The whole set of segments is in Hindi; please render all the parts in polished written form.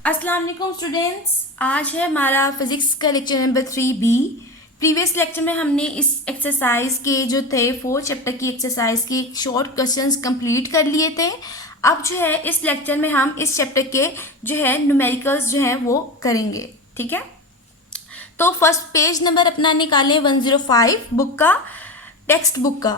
अस्सलाम वालेकुम स्टूडेंट्स, आज है हमारा फिज़िक्स का lecture number 3B। Previous lecture में हमने इस एक्सरसाइज के जो थे 4 चैप्टर की एक्सरसाइज के शॉर्ट क्वेश्चंस कंप्लीट कर लिए थे। अब जो है इस लेक्चर में हम इस चैप्टर के जो है न्यूमेरिकल्स जो है वो करेंगे। ठीक है, तो फर्स्ट पेज नंबर अपना निकालें 105 बुक का, टेक्स्ट बुक का।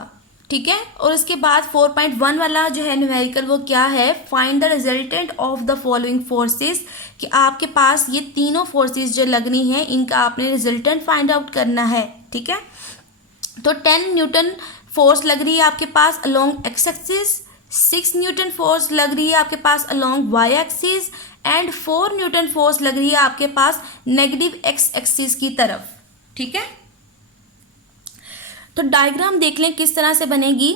ठीक है, और उसके बाद 4.1 वाला जो है न्यूमेरिकल वो क्या है, find the resultant of the following forces, कि आपके पास ये तीनों फोर्सेस जो लगनी है इनका आपने रिजल्टेंट फाइंड आउट करना है। ठीक है, तो 10 न्यूटन फोर्स लग रही है आपके पास along X axis, 6 newton force लग रही है आपके पास along Y axis and 4 newton force लग रही है आपके पास नेगेटिव एक्स एक्सिस की तरफ। ठीक है, तो डायग्राम देख लें किस तरह से बनेगी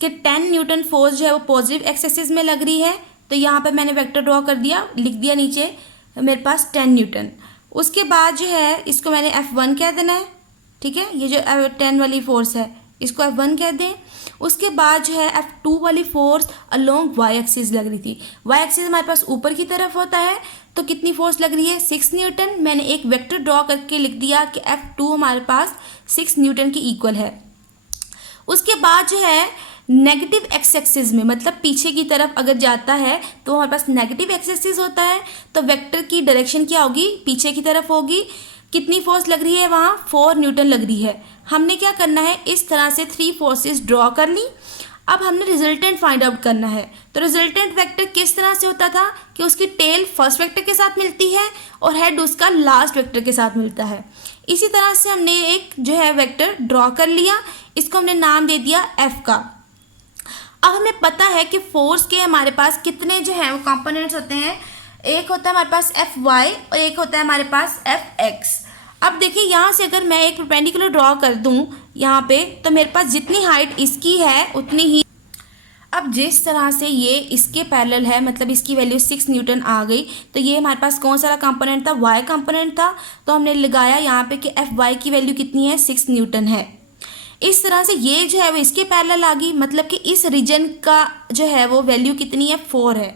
कि 10 न्यूटन फोर्स जो है वो पॉजिटिव एक्स एक्सिस में लग रही है, तो यहाँ पे मैंने वेक्टर ड्रॉ कर दिया, लिख दिया नीचे मेरे पास 10 न्यूटन। उसके बाद जो है इसको मैंने F1 कह देना है। ठीक है, ये जो 10 वाली फोर्स है इसको F1 कह दें। उसके बाद जो है F2 वाली फोर्स अलोंग वाई एक्सिस लग रही थी। वाई एक्सिस हमारे पास ऊपर की तरफ होता है, तो कितनी फोर्स लग रही है 6 न्यूटन। मैंने एक वेक्टर ड्रॉ करके लिख दिया कि F2 हमारे पास 6 न्यूटन की इक्वल है। उसके बाद जो है नेगेटिव एक्स एक्सिस में, मतलब पीछे की तरफ अगर जाता है तो हमारे पास नेगेटिव एक्स एक्सिस होता है, तो वेक्टर की डायरेक्शन क्या होगी, पीछे की तरफ होगी। कितनी फोर्स लग रही है वहाँ 4 न्यूटन लग रही है। हमने क्या करना है, इस तरह से 3 फोर्सेस ड्रॉ कर ली। अब हमने रिजल्टेंट फाइंड आउट करना है। तो रिजल्टेंट वेक्टर किस तरह से होता था कि उसकी टेल फर्स्ट वेक्टर के साथ मिलती है और हेड उसका लास्ट वेक्टर के साथ मिलता है। इसी तरह से हमने एक जो है वेक्टर ड्रॉ कर लिया, इसको हमने नाम दे दिया F का। अब हमें पता है कि फोर्स के हमारे पास कितने जो है वो कंपोनेंट्स होते हैं, एक होता है हमारे पास Fy और एक होता है हमारे पास Fx। अब देखिए यहाँ से अगर मैं एक परपेंडिकुलर ड्रॉ कर दूँ यहाँ पे, तो मेरे पास जितनी हाइट इसकी है उतनी ही, अब जिस तरह से ये इसके पैरेलल है, मतलब इसकी वैल्यू 6 न्यूटन आ गई, तो ये हमारे पास कौन सा कंपोनेंट था, वाई कंपोनेंट था। तो हमने लगाया यहाँ पे कि Fy की वैल्यू कितनी है 6 न्यूटन है। इस तरह से ये जो है वो इसके पैरेलल आ गई, मतलब कि इस रीजन का जो है वो वैल्यू कितनी है 4 है।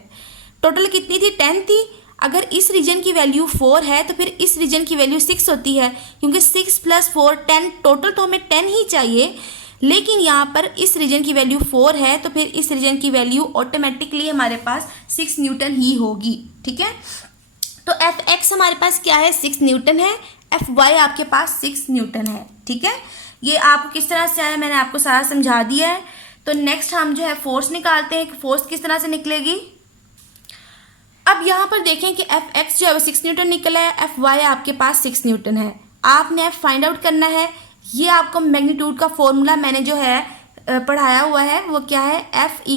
टोटल कितनी थी 10 थी। अगर इस रीजन की वैल्यू 4 है तो फिर इस रीजन की वैल्यू 6 होती है, क्योंकि 6 + 4 10, टोटल तो हमें 10 ही चाहिए, लेकिन यहाँ पर इस रीजन की वैल्यू 4 है तो फिर इस रीजन की वैल्यू ऑटोमेटिकली हमारे पास 6 न्यूटन ही होगी। ठीक है, तो Fx हमारे पास क्या है 6 न्यूटन है, Fy आपके पास 6 न्यूटन है। ठीक है, ये आपको किस तरह से आया मैंने आपको सारा समझा दिया है। तो नेक्स्ट हम जो है फोर्स निकालते हैं कि फोर्स किस तरह से निकलेगी। अब यहाँ पर देखें कि Fx जो है वो 6 न्यूटन निकला है, Fy आपके पास 6 न्यूटन है। आपने F फाइंड आउट करना है। ये आपको मैग्नीट्यूड का फॉर्मूला मैंने जो है पढ़ाया हुआ है, वो क्या है, F =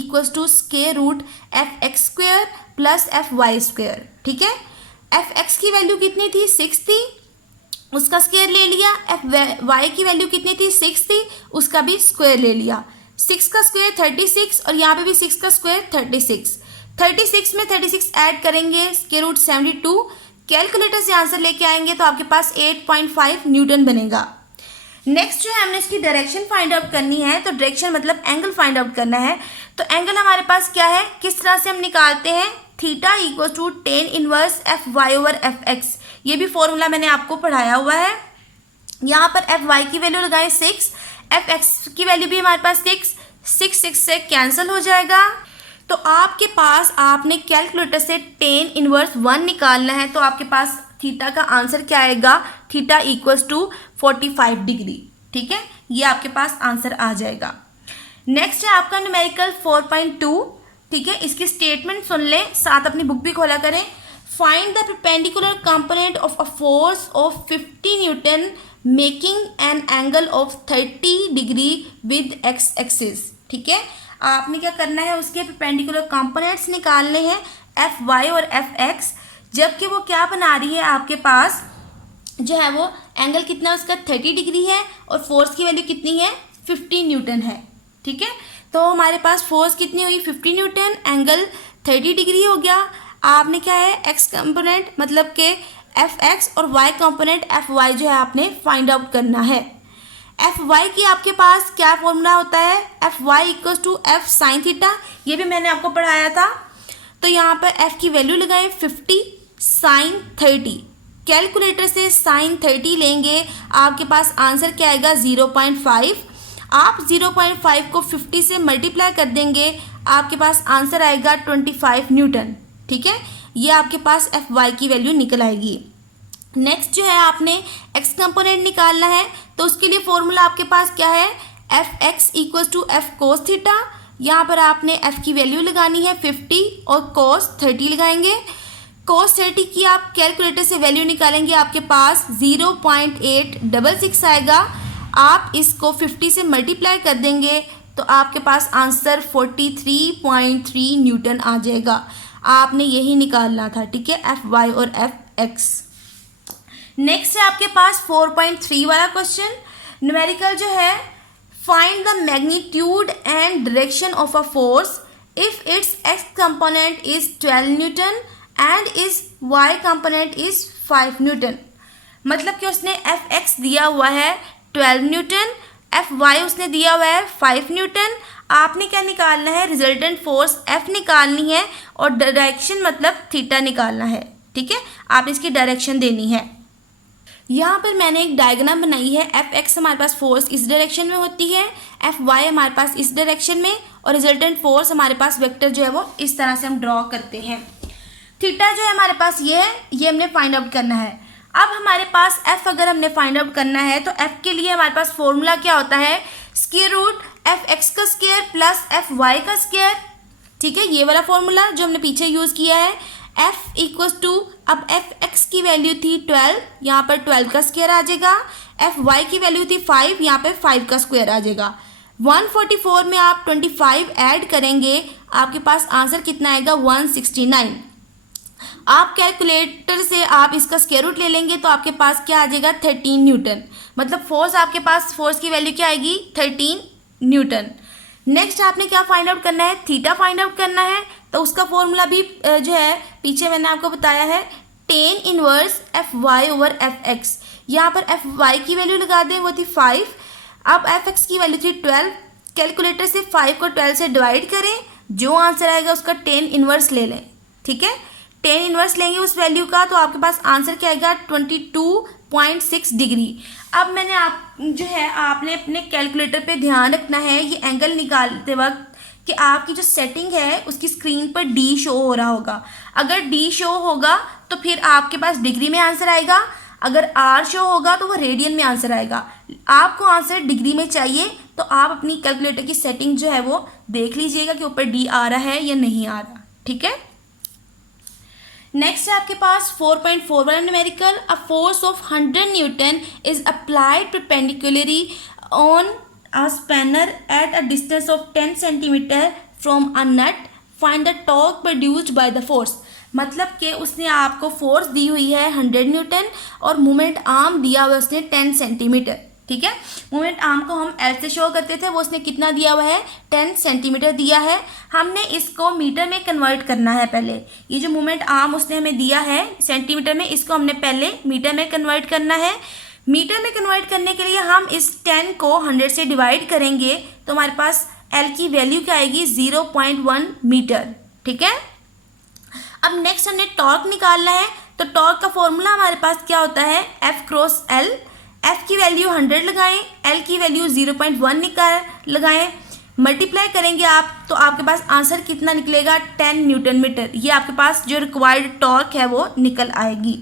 √Fx² + Fy²। ठीक है, Fx की वैल्यू कितनी थी 6 थी, उसका स्क्वायर ले लिया। Fy की वैल्यू कितनी थी 6 थी, उसका भी स्क्वायर ले लिया। 6 का स्क्वायर 36 और यहाँ पे भी 6 का स्क्वायर 36। 36 में 36 ऐड करेंगे, √72। कैलकुलेटर से आंसर लेके आएंगे तो आपके पास 8.5 न्यूटन बनेगा। नेक्स्ट जो है हमने इसकी डायरेक्शन फाइंड आउट करनी है, तो डायरेक्शन मतलब एंगल फाइंड आउट करना है। तो एंगल हमारे पास क्या है, किस तरह से हम निकालते हैं, θ = tan इनवर्स Fy/Fx। ये भी फॉर्मूला मैंने आपको पढ़ाया हुआ है। यहाँ पर Fy की वैल्यू लगाएं 6, Fx की वैल्यू भी हमारे पास 6 से कैंसिल हो जाएगा। तो आपके पास आपने कैलकुलेटर से tan इनवर्स 1 निकालना है, तो आपके पास थीटा का आंसर क्या आएगा, θ = 45 डिग्री। ठीक है, ये आपके पास आंसर आ जाएगा। नेक्स्ट है आपका न्यूमेरिकल 4.2। ठीक है, इसकी स्टेटमेंट सुन लें, साथ अपनी बुक भी खोला करें। Find the perpendicular component of a force of 50 Newton making an angle of 30 degree with x axis. ठीक है, आपने क्या करना है, उसके परपेंडिकुलर कंपोनेंट्स निकालने हैं Fy और Fx, जबकि वो क्या बना रही है आपके पास जो है वो एंगल कितना उसका 30 डिग्री है और फोर्स की वैल्यू कितनी है 50 न्यूटन है। ठीक है, तो हमारे पास फोर्स कितनी हुई 50 न्यूटन, एंगल 30 डिग्री हो गया। आपने क्या है एक्स कंपोनेंट मतलब के Fx और y कंपोनेंट Fy जो है आपने फाइंड आउट करना है। Fy की आपके पास क्या फॉर्मूला होता है, Fy = F sin θ, ये भी मैंने आपको पढ़ाया था। तो यहाँ पर F की वैल्यू लगाएं 50, साइन 30। कैलकुलेटर से साइन 30 लेंगे, आपके पास आंसर क्या आएगा 0.5। आप 0.5 को 50 से मल्टीप्लाई कर देंगे, आपके पास आंसर आएगा 25 न्यूटन। ठीक है, ये आपके पास एफ वाई की वैल्यू निकल आएगी। नेक्स्ट जो है आपने एक्स कंपोनेंट निकालना है, तो उसके लिए फॉर्मूला आपके पास क्या है, F X equal to F cos theta. यहाँ पर आपने एफ की वैल्यू लगानी है 50 और कोस 30 लगाएंगे। कोस 30 की आप कैलकुलेटर से वैल्यू निकालेंगे, आपके पास 0.866 आएगा। आप इसको 50 से मल्टीप्लाई कर देंगे तो आपके पास आंसर 43.3 न्यूटन आ जाएगा। आपने यही निकालना था। ठीक है, एफ वाई और एफ एक्स। नेक्स्ट है आपके पास 4.3 वाला क्वेश्चन। न्यूमेरिकल जो है, find the magnitude and direction of a force if its X component is 12 newton and is Y component is 5 newton. मतलब कि उसने एफ एक्स दिया हुआ है 12 न्यूटन, एफ वाई उसने दिया हुआ है 5 न्यूटन। आपने क्या निकालना है, रिजल्टेंट फोर्स एफ निकालनी है और डायरेक्शन मतलब थीटा निकालना है। ठीक है, आप इसकी डायरेक्शन देनी है। यहाँ पर मैंने एक डायग्राम बनाई है। एफ एक्स हमारे पास फोर्स इस डायरेक्शन में होती है, एफ वाई हमारे पास इस डायरेक्शन में, और रिजल्टेंट फोर्स हमारे पास वेक्टर जो है वो इस तरह से हम ड्रॉ करते हैं। थीटा जो है हमारे पास ये है, ये हमने फाइंड आउट करना है। अब हमारे पास एफ अगर हमने फाइंड आउट करना है तो एफ के लिए हमारे पास फॉर्मूला क्या होता है, स्क्वायर रूट एफ एक्स का स्क्वायर प्लस एफ वाई का स्क्वायर। ठीक है, ये वाला फॉर्मूला जो हमने पीछे यूज़ किया है। एफ इक्वल्स टू, अब एफ एक्स की वैल्यू थी 12, यहाँ पर 12 का स्क्वायर आ जाएगा। एफ वाई की वैल्यू थी 5, यहाँ पे 5 का स्क्वायर आ जाएगा। 144 में आप 25 ऐड करेंगे, आपके पास आंसर कितना आएगा 169। आप कैलकुलेटर से आप इसका स्क्वायर रूट ले लेंगे तो आपके पास क्या आ जाएगा 13 न्यूटन। मतलब फोर्स आपके पास, फोर्स की वैल्यू क्या आएगी 13 न्यूटन। नेक्स्ट आपने क्या फाइंड आउट करना है, थीटा फाइंड आउट करना है। तो उसका फॉर्मूला भी जो है पीछे मैंने आपको बताया है, tan inverse F Y over F X. यहाँ पर एफ वाई की वैल्यू लगा दें, वो थी 5। अब एफ एक्स की वैल्यू थी 12। कैलकुलेटर से 5 को 12 से डिवाइड करें, जो आंसर आएगा उसका tan इनवर्स ले लें। ठीक है, tan इनवर्स लेंगे उस वैल्यू का तो आपके पास आंसर क्या आएगा 22.6 डिग्री। अब मैंने आप जो है आपने अपने कैलकुलेटर पे ध्यान रखना है, ये एंगल निकालते वक्त कि आपकी जो सेटिंग है उसकी स्क्रीन पर डी शो हो रहा होगा। अगर डी शो होगा तो फिर आपके पास डिग्री में आंसर आएगा, अगर आर शो होगा तो वो रेडियन में आंसर आएगा। आपको आंसर डिग्री में चाहिए तो आप अपनी कैलकुलेटर की सेटिंग जो है वो देख लीजिएगा कि ऊपर डी आ रहा है या नहीं आ रहा। ठीक है, नेक्स्ट है आपके पास 4.4 वाला numerical. A force of 100 Newton is applied perpendicularly on a spanner at a distance of 10 centimeter from a nut. Find the torque produced by the force. मतलब कि उसने आपको फोर्स दी हुई है 100 न्यूटन और मोमेंट आर्म दिया हुआ है उसने 10 सेंटीमीटर। ठीक है, मोमेंट आर्म को हम एल से शो करते थे, वो उसने कितना दिया हुआ है 10 सेंटीमीटर दिया है। हमने इसको मीटर में कन्वर्ट करना है पहले। ये जो मोमेंट आर्म उसने हमें दिया है सेंटीमीटर में, इसको हमने पहले मीटर में कन्वर्ट करना है। मीटर में कन्वर्ट करने के लिए हम इस 10 को 100 से डिवाइड करेंगे तो हमारे पास L की वैल्यू क्या आएगी 0.1 मीटर। ठीक है, अब नेक्स्ट हमने टॉर्क निकालना है। तो टॉर्क का फॉर्मूला हमारे पास क्या होता है, F क्रॉस L। F की वैल्यू 100 लगाएं, L की वैल्यू 0.1 लगाएं, मल्टीप्लाई करेंगे आप तो आपके पास आंसर कितना निकलेगा 10 न्यूटन मीटर। ये आपके पास जो रिक्वायर्ड टॉर्क है वो निकल आएगी।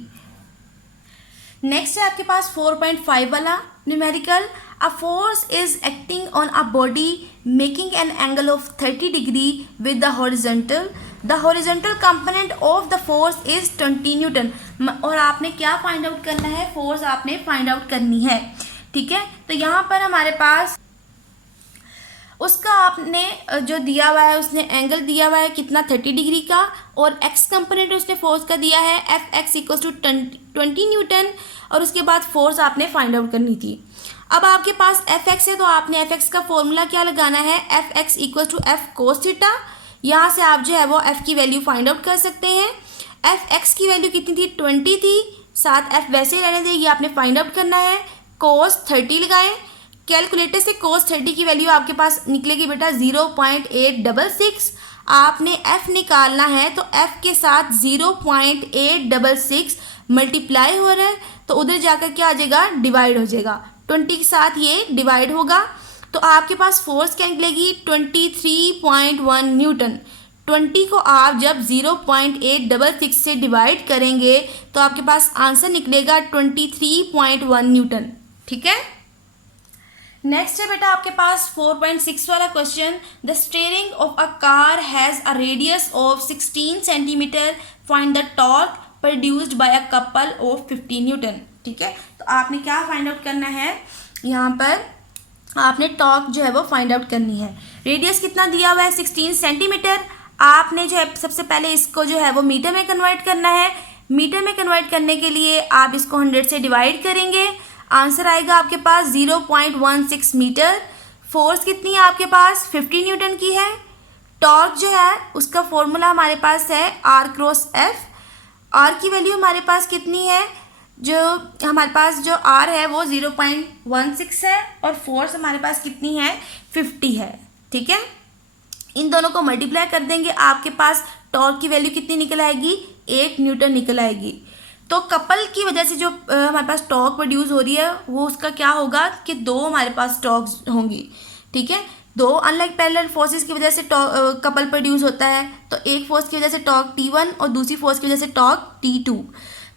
नेक्स्ट है आपके पास 4.5 वाला numerical. A force is acting on a body making an angle of 30 degree with the horizontal. The horizontal component of the force is 20 newton. और आपने क्या फाइंड आउट करना है, फोर्स आपने फाइंड आउट करनी है। ठीक है, तो यहाँ पर हमारे पास उसका आपने जो दिया हुआ है, उसने एंगल दिया हुआ है कितना 30 डिग्री का, और एक्स कंपोनेंट उसने फोर्स का दिया है F X equal to 20 newton, और उसके बाद फोर्स आपने फाइंड आउट करनी थी। अब आपके पास एफ एक्स है तो आपने एफ एक्स का फॉर्मूला क्या लगाना है, F X equal to F cos theta. यहाँ से आप जो है वो एफ की वैल्यू फाइंड आउट कर सकते हैं। एफ एक्स की वैल्यू कितनी थी 20 थी, साथ एफ वैसे ही रहने दें, ये आपने फाइंड आउट करना है। कोस 30 लगाएं, कैलकुलेटर से कोस 30 की वैल्यू आपके पास निकलेगी बेटा 0.866। आपने F निकालना है तो F के साथ 0.866 मल्टीप्लाई हो रहा है तो उधर जाकर क्या आ जाएगा, डिवाइड हो जाएगा। 20 के साथ ये डिवाइड होगा तो आपके पास फोर्स क्या निकलेगी, 23.1 न्यूटन। 20 को आप जब 0.866 से डिवाइड करेंगे तो आपके पास आंसर निकलेगा 23.1 न्यूटन। ठीक है। नेक्स्ट है बेटा आपके पास 4.6 वाला question. The steering of a car has a radius of 16 centimetre, find the torque produced by a couple of 50 Newton. ठीक है, तो आपने क्या फाइंड आउट करना है, यहाँ पर आपने टॉर्क जो है वो फाइंड आउट करनी है। रेडियस कितना दिया हुआ है, 16 सेंटीमीटर। आपने जो है सबसे पहले इसको जो है वो मीटर में कन्वर्ट करना है। मीटर में कन्वर्ट करने के लिए आप इसको 100 से डिवाइड करेंगे, आंसर आएगा आपके पास 0.16 मीटर। फोर्स कितनी है आपके पास, 50 न्यूटन की है। टॉर्क जो है उसका फॉर्मूला हमारे पास है R क्रॉस F। R की वैल्यू हमारे पास कितनी है, जो हमारे पास जो R है वो 0.16 है और फोर्स हमारे पास कितनी है, 50 है। ठीक है, इन दोनों को मल्टीप्लाई कर देंगे, आपके पास टॉर्क की वैल्यू कितनी निकल आएगी, 8 न्यूटन निकल आएगी। तो कपल की वजह से जो हमारे पास टॉर्क प्रोड्यूस हो रही है वो उसका क्या होगा कि दो हमारे पास टॉर्क्स होंगी। ठीक है, दो अनलाइक पैरेलल फोर्सेस की वजह से कपल प्रोड्यूस होता है। तो एक फोर्स की वजह से टॉर्क T1 और दूसरी फोर्स की वजह से टॉर्क T2।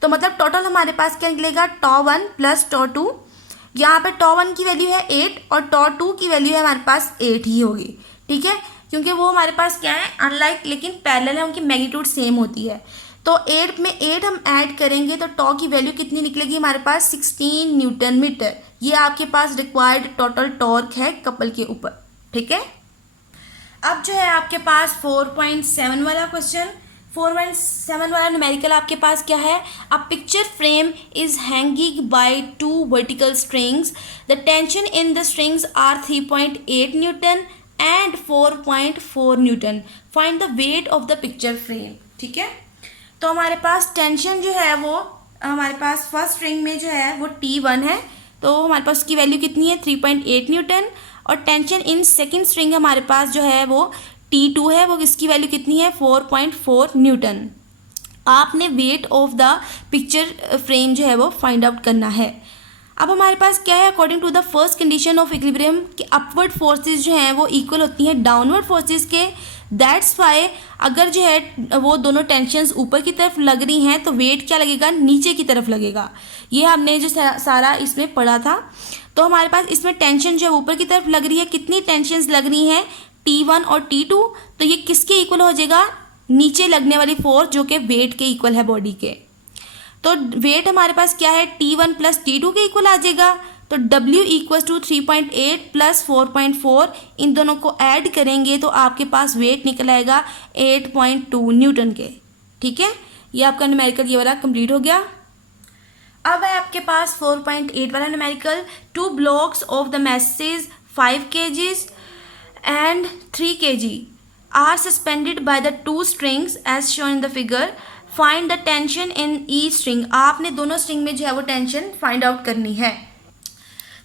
तो मतलब टोटल हमारे पास क्या निकलेगा, टॉ1 प्लस टॉ2। यहाँ पे टॉ1 की वैल्यू है 8 और टॉ2 की वैल्यू है हमारे पास 8 ही होगी। ठीक है, क्योंकि वो हमारे पास क्या है, अनलाइक लेकिन पैरेलल है, उनकी मैग्नीट्यूड सेम होती है। तो 8 में 8 हम ऐड करेंगे तो टॉ की वैल्यू कितनी निकलेगी हमारे पास, 16 न्यूटन मीटर। ये आपके पास रिक्वायर्ड टोटल टॉर्क है कपल के ऊपर। ठीक है, अब जो है आपके पास 4.7 वाला क्वेश्चन। 4.7 वाला न्यूमेरिकल आपके पास क्या है, a picture frame is hanging by 2 vertical strings, the tension in the strings are 3.8 newton and 4.4 newton, find the weight of the picture frame. ठीक है, तो हमारे पास टेंशन जो है वो हमारे पास फर्स्ट स्ट्रिंग में जो है वो T1 है, तो हमारे पास उसकी वैल्यू कितनी है, 3.8 न्यूटन। और टेंशन इन सेकंड स्ट्रिंग हमारे पास जो है वो T2 है, वो इसकी वैल्यू कितनी है, 4.4 न्यूटन। आपने wait of the picture frame जो है वो फाइंड आउट करना है। अब हमारे पास क्या है, according to the first condition of equilibrium कि अपवर्ड फोर्सेस जो हैं वो इक्वल होती हैं डाउनवर्ड फोर्सेस के। दैट्स वाई अगर जो है वो दोनों टेंशन्स ऊपर की तरफ लग रही हैं तो वेट क्या लगेगा, नीचे की तरफ लगेगा। ये हमने जो सारा इसमें पढ़ा था। तो हमारे पास इसमें टेंशन जो है ऊपर की तरफ लग रही है, कितनी टेंशन्स लग रही हैं, T1 और T2। तो ये किसके इक्वल हो जाएगा, नीचे लगने वाली फोर्स जो कि वेट के इक्वल है बॉडी के। तो वेट हमारे पास क्या है, T1 प्लस T2 के इक्वल आ जाएगा। तो W इक्वल्स टू 3.8 प्लस 4.4, इन दोनों को ऐड करेंगे तो आपके पास वेट निकल आएगा 8.2 न्यूटन के। ठीक है, ये आपका न्यूमेरिकल ये वाला कंप्लीट हो गया। अब है आपके पास 4.8 वाला numerical. 2 blocks of the masses 5 kg and 3 kg are suspended by the 2 strings as shown in the figure. Find the tension in each string. आपने दोनों स्ट्रिंग में जो है वो टेंशन फाइंड आउट करनी है।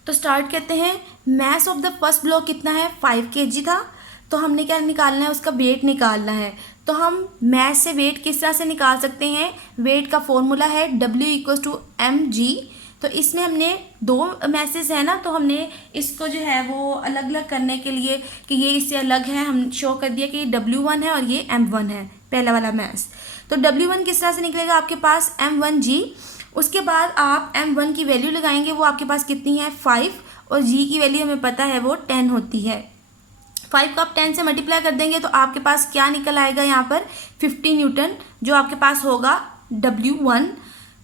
तो स्टार्ट करते हैं। Mass of the first block कितना है, 5 kg था। तो हमने क्या निकालना है, उसका वेट निकालना है। तो हम मैस से वेट किस तरह से निकाल सकते हैं, वेट का फॉर्मूला है W इक्वल्स टू mg। तो इसमें हमने 2 मैसेज है ना, तो हमने इसको जो है वो अलग अलग करने के लिए कि ये इससे अलग है, हम शो कर दिया कि W1 है और ये M1 है, पहला वाला मैस। तो W1 किस तरह से निकलेगा आपके पास, M1g। उसके बाद आप M1 की वैल्यू लगाएंगे, वो आपके पास कितनी है, 5, और G की वैल्यू हमें पता है वो 10 होती है। 5 को आप 10 से मल्टीप्लाई कर देंगे तो आपके पास क्या निकल आएगा, यहाँ पर 50 न्यूटन जो आपके पास होगा W1।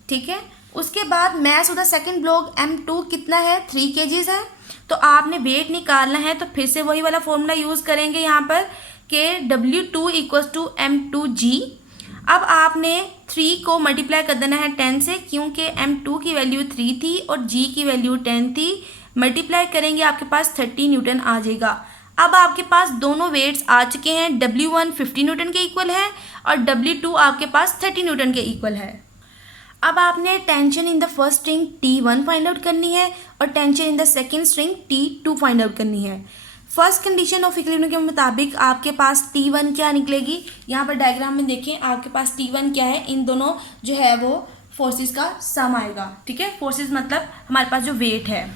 ठीक है, उसके बाद mass of the second block M2 कितना है, 3 kg है। तो आपने वेट निकालना है तो फिर से वही वाला फॉर्मूला यूज़ करेंगे यहाँ पर कि W2 इक्वल्स टू M2g। अब आपने 3 को मल्टीप्लाई कर देना है 10 से, क्योंकि M2 की वैल्यू 3 थी और G की वैल्यू 10 थी। मल्टीप्लाई करेंगे आपके पास 30 न्यूटन आ जाएगा। अब आपके पास दोनों वेट्स आ चुके हैं, W1 50 न्यूटन के इक्वल है और W2 आपके पास 30 न्यूटन के इक्वल है। अब आपने tension in the first string T1 find out करनी है और tension in the second string T2 find out करनी है। फर्स्ट कंडीशन ऑफ इक्विलिब्रियम के मुताबिक आपके पास T1 क्या निकलेगी, यहाँ पर डायग्राम में देखें आपके पास T1 क्या है, इन दोनों जो है वो फोर्सेस का सम आएगा, ठीक है। फोर्सेस मतलब हमारे पास जो वेट है।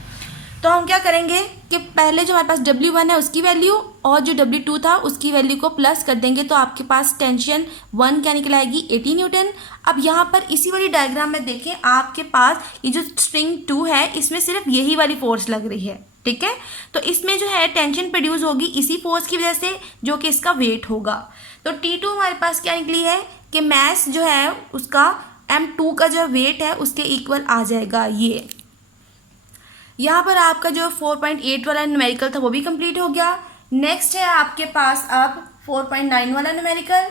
तो हम क्या करेंगे कि पहले जो हमारे पास W1 है उसकी वैल्यू और जो W2 था उसकी वैल्यू को प्लस कर देंगे, तो आपके पास टेंशन 1 क्या निकल आएगी, 80 न्यूटन। अब यहाँ पर इसी वाली डायग्राम में देखें आपके पास ये जो स्ट्रिंग 2 है इसमें सिर्फ यही वाली फोर्स लग रही है, ठीक है। तो इसमें जो है टेंशन प्रोड्यूस होगी इसी फोर्स की वजह से जो कि इसका वेट होगा। तो T2 हमारे पास क्या निकली है कि मास जो है उसका M2 का जो वेट है उसके इक्वल आ जाएगा। ये यहाँ पर आपका जो 4.8 वाला न्यूमेरिकल था वो भी कंप्लीट हो गया। नेक्स्ट है आपके पास अब 4.9 वाला न्यूमेरिकल।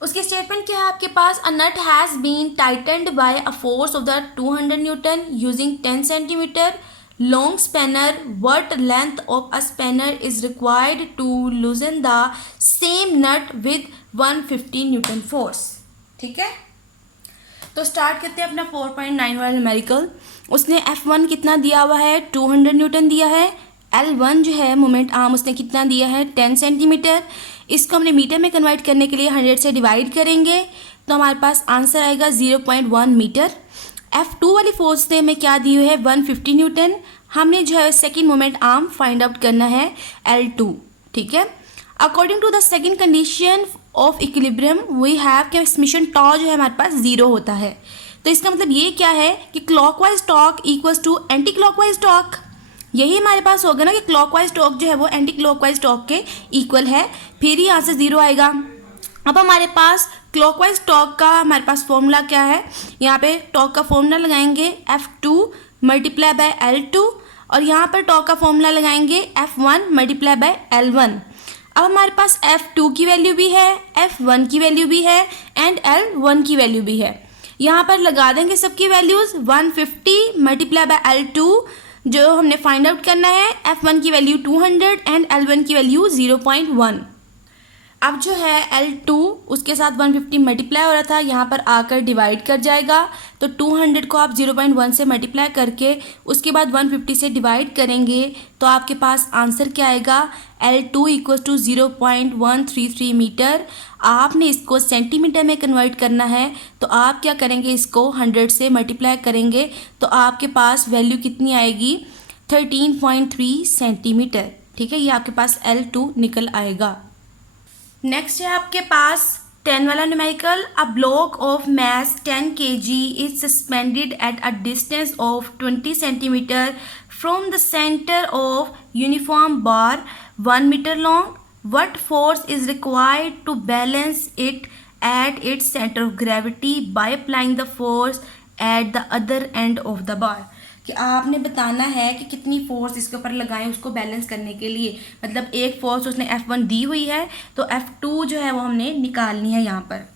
उसकी स्टेटमेंट क्या है आपके पास, a nut has been tightened by a force of the 200 newton using 10 centimetre long spanner. What length of a spanner is required to loosen the same nut with 150 Newton force, ठीक है। तो स्टार्ट करते हैं अपना 4.9 वाला न्यूमेरिकल। उसने F1 कितना दिया हुआ है, 200 न्यूटन दिया है। L1 जो है मोमेंट आर्म उसने कितना दिया है, 10 सेंटीमीटर। इसको हमने मीटर में कन्वर्ट करने के लिए 100 से डिवाइड करेंगे तो हमारे पास आंसर आएगा 0.1 मीटर। F2 वाली फोर्स ने हमें क्या दी हुई है, 150 न्यूटन। हमने जो है second moment arm find out करना है L2, ठीक है। According to the second condition of equilibrium we have कि समेशन टॉ जो है हमारे पास 0 होता है। तो इसका मतलब ये क्या है कि clockwise torque equals to anti clockwise torque. यही हमारे पास होगा ना कि क्लॉकवाइज टॉर्क जो है वो एंटी क्लॉकवाइज टॉर्क के इक्वल है, फिर ही यहाँ से 0 आएगा। अब हमारे पास क्लॉकवाइज टॉर्क का हमारे पास फॉर्मूला क्या है, यहाँ पे टॉर्क का फॉर्मूला लगाएंगे F2 मल्टीप्लाई बाय L2 और यहाँ पर टॉर्क का फॉर्मूला लगाएंगे F1 मल्टीप्लाई बाय L1। अब हमारे पास F2 की वैल्यू भी है, F1 की वैल्यू भी है एंड L1 की वैल्यू भी है। यहाँ पर लगा देंगे सबकी वैल्यूज़। 150 मल्टीप्लाई बाय L2 जो हमने फाइंड आउट करना है, F1 की वैल्यू 200 एंड L1 की वैल्यू 0.1। अब जो है L2 उसके साथ 150 मल्टीप्लाई हो रहा था, यहाँ पर आकर डिवाइड कर जाएगा। तो 200 को आप 0.1 से मल्टीप्लाई करके उसके बाद 150 से डिवाइड करेंगे तो आपके पास आंसर क्या आएगा, L2 इक्वल टू 0.133 मीटर। आपने इसको सेंटीमीटर में कन्वर्ट करना है तो आप क्या करेंगे, इसको 100 से मल्टीप्लाई करेंगे तो आपके पास वैल्यू कितनी आएगी, 13.3 सेंटीमीटर, ठीक है। ये आपके पास L2 निकल आएगा। नेक्स्ट है आपके पास 10 वाला numerical. A block of mass 10 kg is suspended at a distance of 20 centimetre from the centre of uniform bar 1 metre long. What force is required to balance it at its centre of gravity by applying the force at the other end of the bar. कि आपने बताना है कि कितनी फोर्स इसके ऊपर लगाएं उसको बैलेंस करने के लिए। मतलब एक फोर्स उसने F1 दी हुई है तो F2 जो है वो हमने निकालनी है। यहाँ पर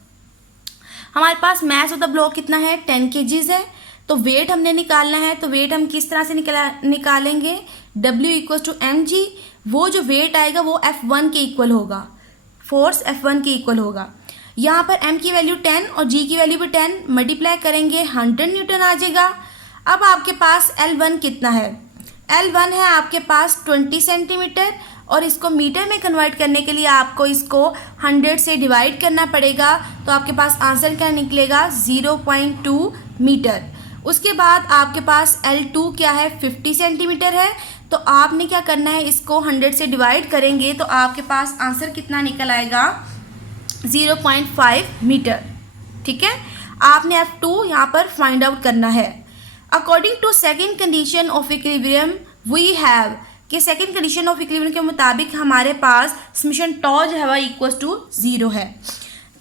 हमारे पास मास ऑफ द ब्लॉक कितना है, 10 kg है। तो वेट हमने निकालना है, तो वेट हम किस तरह से निकालेंगे, W इक्वल टू mg। वो जो वेट आएगा वो F1 के इक्वल होगा, फोर्स F1 के इक्वल होगा। यहाँ पर m की वैल्यू 10 और g की वैल्यू भी 10, मल्टीप्लाई करेंगे 100 न्यूटन आ जाएगा। अब आपके पास L1 कितना है, L1 है आपके पास 20 सेंटीमीटर और इसको मीटर में कन्वर्ट करने के लिए आपको इसको 100 से डिवाइड करना पड़ेगा। तो आपके पास आंसर क्या निकलेगा, 0.2 मीटर। उसके बाद आपके पास L2 क्या है, 50 सेंटीमीटर है। तो आपने क्या करना है, इसको 100 से डिवाइड करेंगे तो आपके पास आंसर कितना निकल आएगा, 0.5 मीटर, ठीक है। आपने F2 यहाँ पर फाइंड आउट करना है। According to second condition of equilibrium we have कि सेकेंड कंडीशन ऑफ इक्विलिब्रियम के मुताबिक हमारे पास समेशन टॉ जो है वह इक्वल टू 0 है।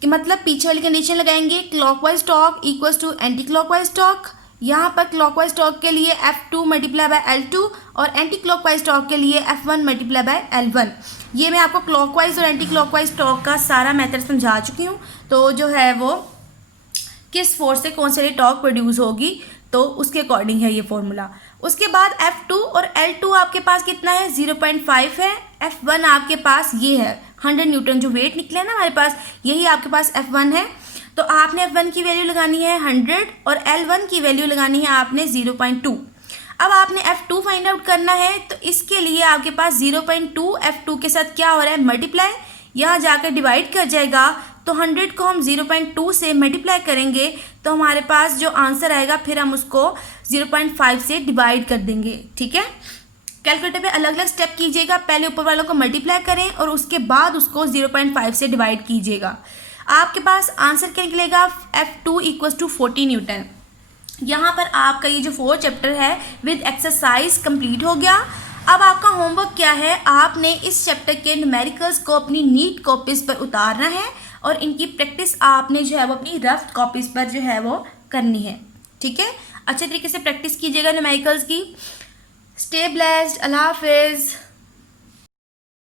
कि मतलब पीछे वाली कंडीशन लगाएंगे, clockwise torque equal to anti clockwise torque. यहाँ पर क्लॉकवाइज टॉर्क के लिए F2 मल्टीप्लाई बाय L2 और एंटी क्लॉकवाइज टॉर्क के लिए F1 मल्टीप्लाई बाय L1। ये मैं आपको क्लॉकवाइज और एंटी क्लॉकवाइज टॉर्क का सारा मेथड समझा चुकी हूँ। तो जो है वो किस फोर्स से कौन से टॉर्क प्रोड्यूस होगी तो उसके अकॉर्डिंग है ये फॉर्मूला। उसके बाद F2 और L2 आपके पास कितना है, 0.5 है। F1 आपके पास ये है 100 न्यूटन, जो वेट निकले ना हमारे पास, यही आपके पास F1 है। तो आपने F1 की वैल्यू लगानी है 100 और L1 की वैल्यू लगानी है आपने 0.2। अब आपने F2 फाइंड आउट करना है, तो इसके लिए आपके पास 0.2 F2 के साथ क्या हो रहा है, मल्टीप्लाई, यहाँ जाकर डिवाइड कर जाएगा। तो 100 को हम 0.2 से मल्टीप्लाई करेंगे तो हमारे पास जो आंसर आएगा फिर हम उसको 0.5 से डिवाइड कर देंगे। ठीक है, कैलकुलेटर पे अलग अलग स्टेप कीजिएगा, पहले ऊपर वालों को मल्टीप्लाई करें और उसके बाद उसको 0.5 से डिवाइड कीजिएगा। आपके पास आंसर क्या निकलेगा, F2 इक्वल्स टू 40 न्यूटन। यहाँ पर आपका ये जो 4 चैप्टर है विद एक्सरसाइज कंप्लीट हो गया। अब आपका होमवर्क क्या है, आपने इस चैप्टर के न्यूमेरिकल्स को अपनी नीट कॉपीज़ पर उतारना है और इनकी प्रैक्टिस आपने जो है वो अपनी रफ कॉपीज़ पर जो है वो करनी है। ठीक है, अच्छे तरीके से प्रैक्टिस कीजिएगा न्यूमेरिकल्स की। स्टे ब्लेस्ड, अल्लाह हाफिज़।